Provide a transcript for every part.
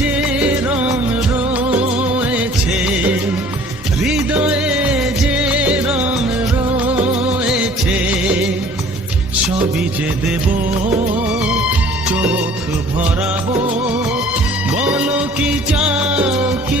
যে রং রয়েছে, হৃদয়ে যে রং রয়েছে, সবই দেব, চোখ ভরাবো, বলো কি চাও, কি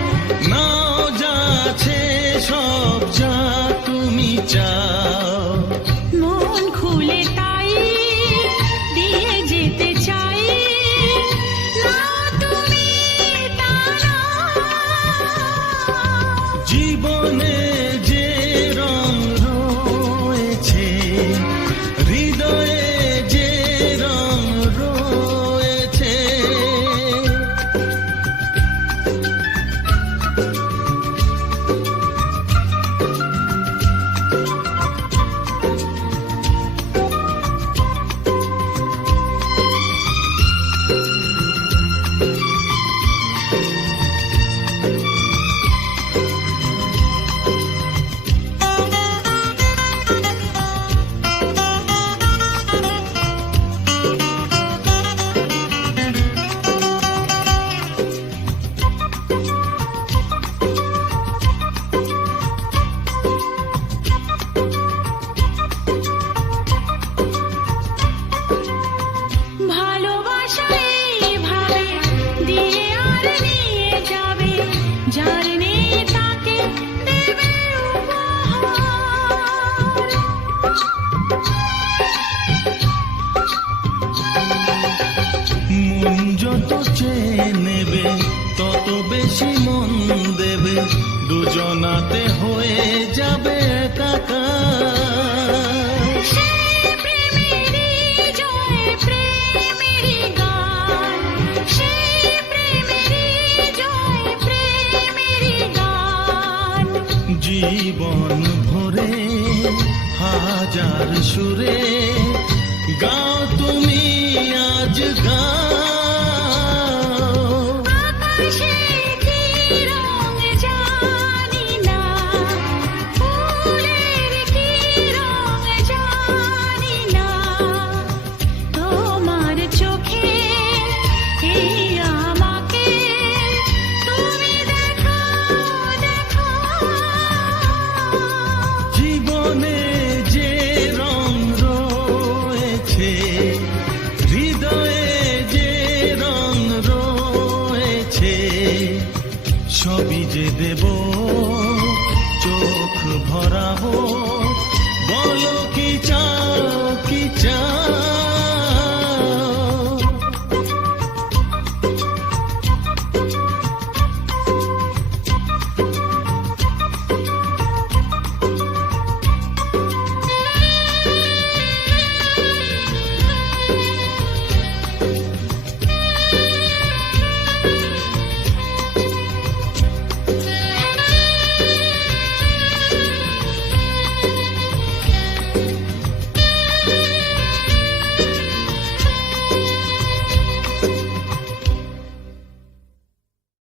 সব যা তুমি চাও। দেবে দুজনাতে হয়ে যাবে কাকা জীবন ভরে হাজার সুরে গাও আছে সবই যে দেব চোখ ভরাবো বলো কি